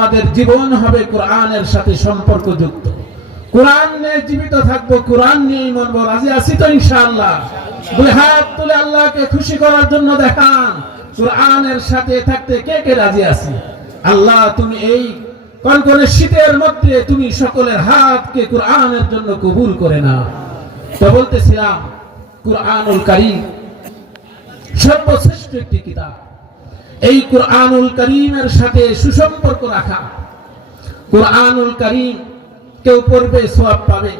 আমাদের জীবন হবে কোরআনের সাথে সম্পর্কযুক্ত। কোরআন নিয়ে জীবিত থাকব, কোরআন নিয়েই মরবো, রাজি আছি তো ইনশাআল্লাহ? দুই হাত তুলে আল্লাহকে খুশি করার জন্য দেখান, কোরআনের সাথে থাকতে কে কে রাজি আছি? আল্লাহ, তুমি এই কনকনে শীতের মধ্যে তুমি সকলের হাতকে কোরআনের জন্য কবুল করে না তো বলতেছিলাম, কোরআনুল কারীম সর্বশ্রেষ্ঠ একটি কিতাব। এই কোরআনুল করিমের সাথে সুসম্পর্ক রাখা। কোরআনুল করিম কেউ পড়বে সোয়াব পাবে।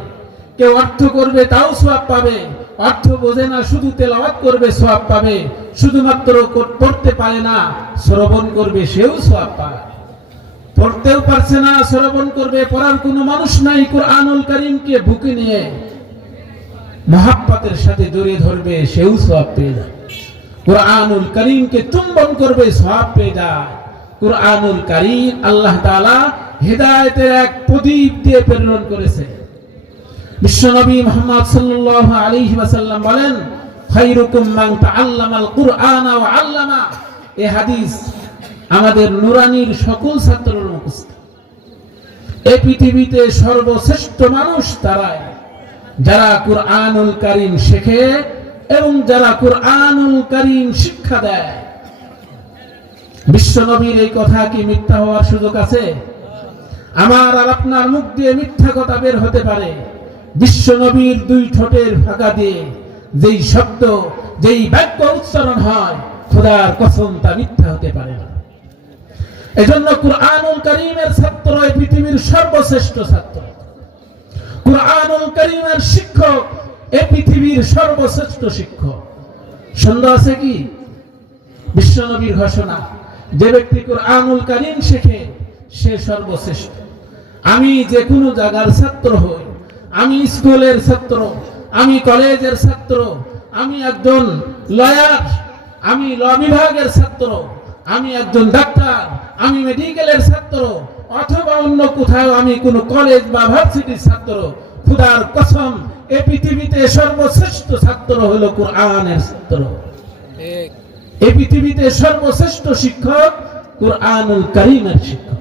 কেউ অর্থ করবে, তাও সোয়াব পাবে। অর্থ বোঝে না, শুধু তেলাওয়াত করবে সোয়াব পাবে। শুধুমাত্র পড়তে পারে না, শ্রবণ করবে, সেও সোয়াব পাবে পড়তেও পারছে না, শ্রবণ করবে, পড়ার কোনো মানুষ নাই কোরআনুল করিমকে বুকে নিয়ে। মহাব্বতের সাথে জড়িয়ে ধরবে, সেও সব পেয়ে যায় কোরআনুল করিমকে চুম্বন করবে সব পেয়ে যায়। কোরআনুল করিম আল্লাহ তাআলা হেদায়েতের এক প্রদীপ দিয়ে প্রেরণ করেছে। বিশ্বনবী মুহাম্মদ আলাইহি ওয়াসাল্লাম বলেন তাআল্লামাল কুরআনা আল্লামা। হাদিস আমাদের নুরানির সকল ছাত্রের মুখস্থ। এই পৃথিবীতে সর্বশ্রেষ্ঠ মানুষ তারাই। যারা কুরআনুল কারীম শেখে এবং যারা কুরআনুল কারীম শিক্ষা দেয়। বিশ্বনবীর এই কথা কি মিথ্যা হওয়ার সুযোগ আছে? আমার আর আপনার মুখ দিয়ে মিথ্যা কথা বের হতে পারে। বিশ্বনবীর দুই ঠোঁটের ফাঁকা দিয়ে যেই শব্দ, যেই বাক্য উচ্চারণ হয়, খোদার কসম তা মিথ্যা হতে পারে না। এজন্য কুরআনুল কারীমের ছাত্র পৃথিবীর সর্বশ্রেষ্ঠ ছাত্র। কুরআনুল করিমের শিক্ষক এ পৃথিবীর সর্বশ্রেষ্ঠ শিক্ষক। সন্দেহ আছে কি? বিশ্বনবীর ঘোষণা, যে ব্যক্তি কুরআনুল করিম শেখে, সে সর্বশ্রেষ্ঠ। আমি যে কোনো জায়গার ছাত্র হই, আমি স্কুলের ছাত্র, আমি কলেজের ছাত্র, আমি একজন লয়ার, আমি ল বিভাগের ছাত্র, আমি একজন ডাক্তার, আমি মেডিকেলের ছাত্র, অথবা অন্য কোথাও আমি কোন কলেজ বা ভার্সিটির ছাত্র খুদার কসম এ পৃথিবীতে সর্বশ্রেষ্ঠ ছাত্র হলো কোরআনের ছাত্র। এ পৃথিবীতে সর্বশ্রেষ্ঠ শিক্ষক কোরআনুল করিমের শিক্ষক।